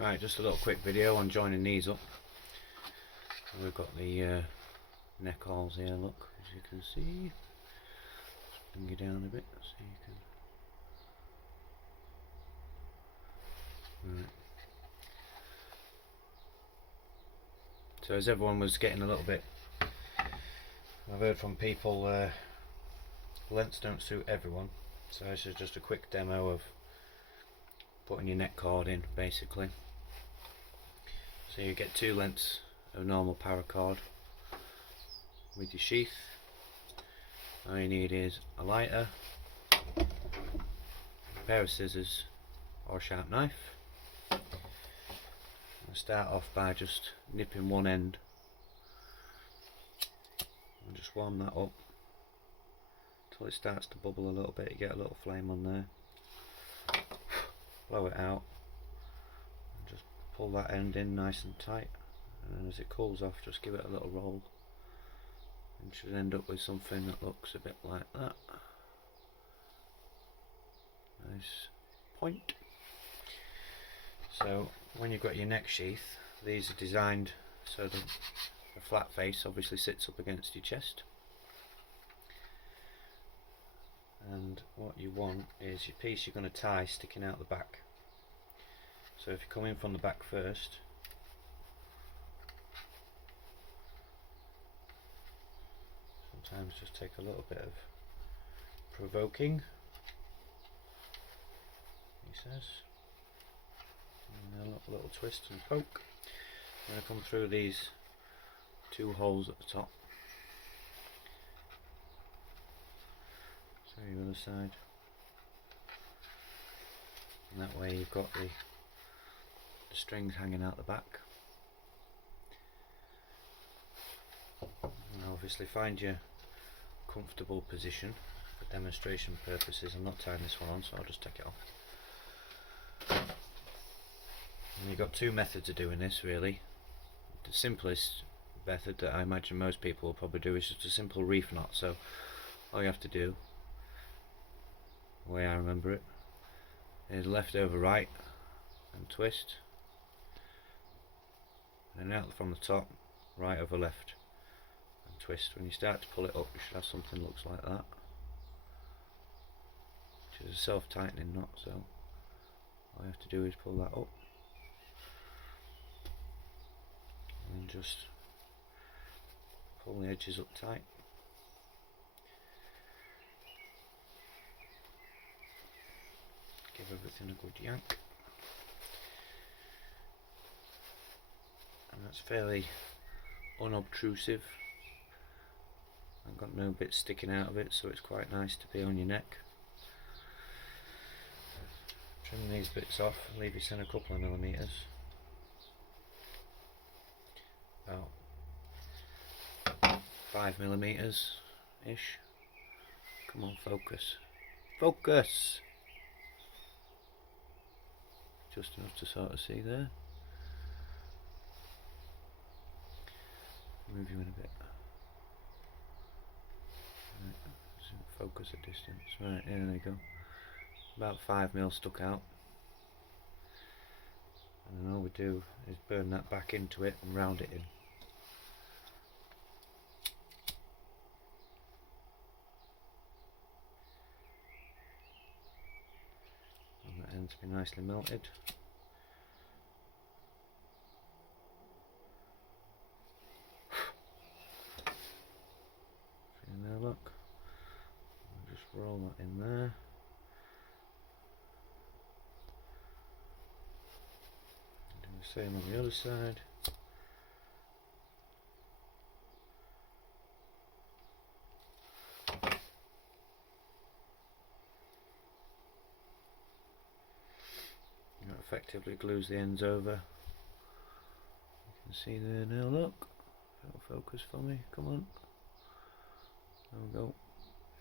Right, just a little quick video on joining these up. We've got the neck holes here, look, as you can see. Just bring you down a bit so you can... Right. So as everyone was getting a little bit, I've heard from people, lengths don't suit everyone, so this is just a quick demo of putting your neck cord in, basically. So you get 2 lengths of normal paracord with your sheath. All you need is a lighter, a pair of scissors or a sharp knife. I'll start off by just nipping one end and just warm that up until it starts to bubble a little bit. You get a little flame on there. Blow it out and just pull that end in nice and tight, and then as it cools off just give it a little roll, and you should end up with something that looks a bit like that. Nice point. So when you've got your neck sheath, these are designed so that the flat face obviously sits up against your chest, and what you want is your piece you're going to tie sticking out the back. So if you come in from the back first, sometimes just take a little bit of provoking, he says, and a little twist and poke. I'm going to come through these 2 holes at the top. So your other side, and that way you've got the strings hanging out the back. And obviously find your comfortable position for demonstration purposes. I'm not tying this one on, so I'll just take it off. And you've got 2 methods of doing this really. The simplest method that I imagine most people will probably do is just a simple reef knot. So all you have to do, the way I remember it, is left over right and twist, and then out from the top, right over left and twist. When you start to pull it up, you should have something that looks like that, which is a self-tightening knot. So all you have to do is pull that up and just pull the edges up tight. Give everything a good yank, and that's fairly unobtrusive. I've got no bits sticking out of it, so it's quite nice to be on your neck. Trim these bits off and leave this in a couple of millimetres, about 5 millimetres ish. Come on, focus, focus! Just enough to sort of see there. Move you in a bit. Right, focus at distance. Right, yeah, there you go. About 5 mil stuck out. And then all we do is burn that back into it and round it in. And that end to be nicely melted. There, look. I'll just roll that in there. Do the same on the other side. That effectively glues the ends over. You can see there now, look. It'll focus for me, come on. There we go.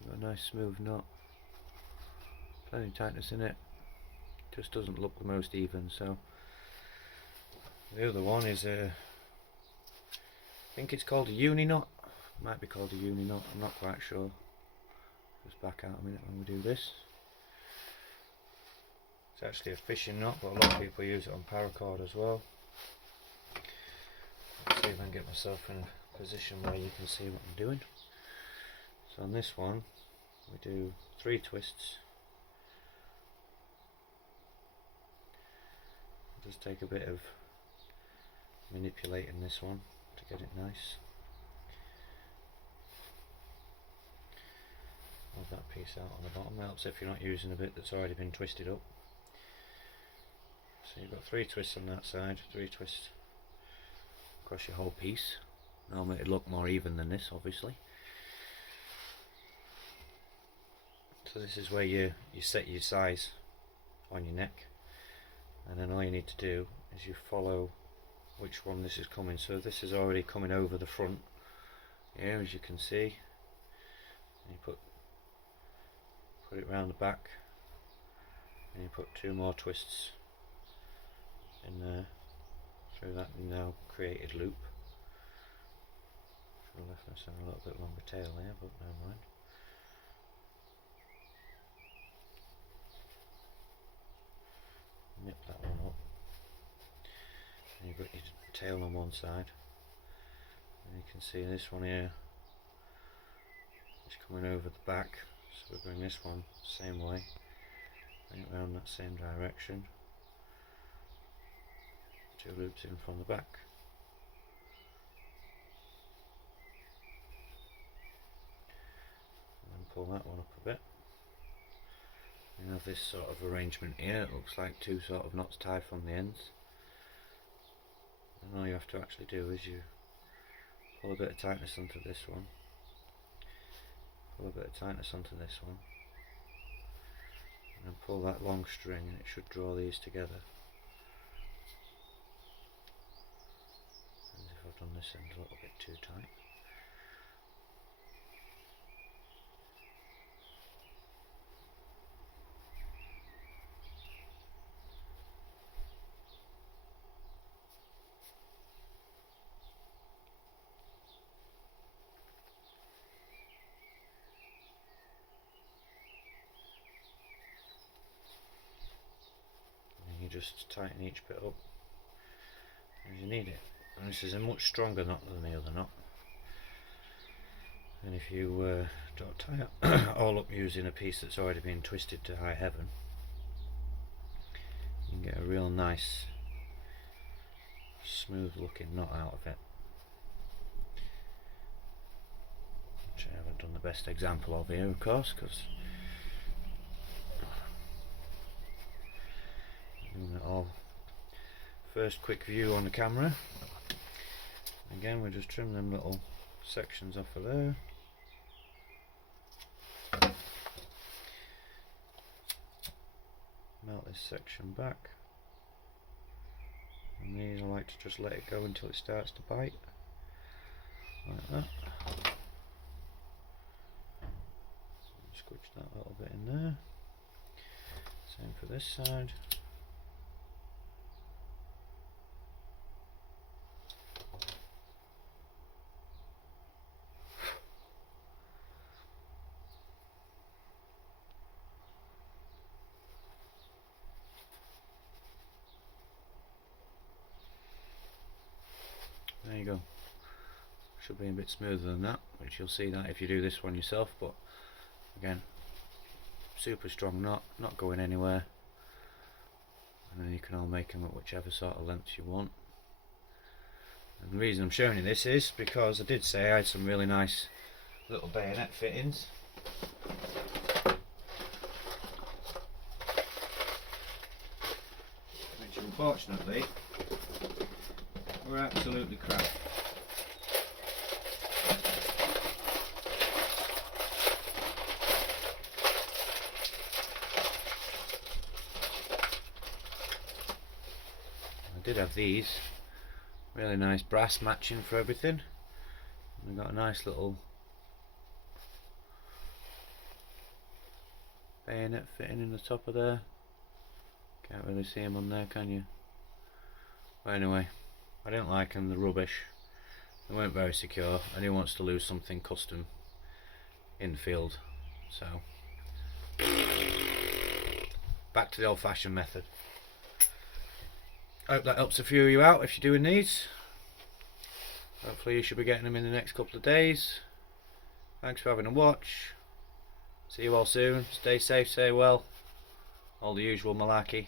You've got a nice smooth knot. Plenty of tightness in it. Just doesn't look the most even. So the other one is I think it's called a uni knot. Might be called a uni knot. I'm not quite sure. Just back out a minute when we do this. It's actually a fishing knot, but a lot of people use it on paracord as well. Let's see if I can get myself in a position where you can see what I'm doing. So on this one we do 3 twists. Just take a bit of manipulating this one to get it nice. Move that piece out on the bottom. Helps if you're not using a bit that's already been twisted up. So you've got 3 twists on that side, 3 twists across your whole piece. Normally it'd look more even than this, obviously. So this is where you set your size on your neck, and then all you need to do is you follow which one this is coming. So this is already coming over the front here, as you can see. And you put it round the back, and you put 2 more twists in there through that now created loop. Should have left myself a little bit longer tail there, but never mind. Nip that one up, and you've got your tail on one side, and you can see this one here is coming over the back, so we bring this one the same way, bring it around that same direction, 2 loops in from the back. And then pull that one up a bit. You have this sort of arrangement here. It looks like 2 sort of knots tied from the ends, and all you have to actually do is you pull a bit of tightness onto this one, pull a bit of tightness onto this one, and then pull that long string, and it should draw these together. As if I've done this end a little bit too tight. Just tighten each bit up as you need it, and this is a much stronger knot than the other knot, and if you don't tie it all up using a piece that's already been twisted to high heaven, you can get a real nice smooth looking knot out of it, which I haven't done the best example of here, of course, because all first quick view on the camera. Again, we'll just trim them little sections off of there. Melt this section back, and these I like to just let it go until it starts to bite, like that. Squish that little bit in there. Same for this side. There you go. Should be a bit smoother than that, which you'll see that if you do this one yourself, but again, super strong knot, not going anywhere, and then you can all make them at whichever sort of length you want. And the reason I'm showing you this is because I did say I had some really nice little bayonet fittings, which unfortunately were absolutely crap. I did have these really nice brass matching for everything, and I got a nice little bayonet fitting in the top of there. Can't really see them on there, can you? But anyway, I didn't like them, they're rubbish. They weren't very secure, and who wants to lose something custom in the field? So back to the old fashioned method. Hope that helps a few of you out if you're doing these. Hopefully you should be getting them in the next couple of days. Thanks for having a watch. See you all soon. Stay safe, stay well. All the usual malarkey.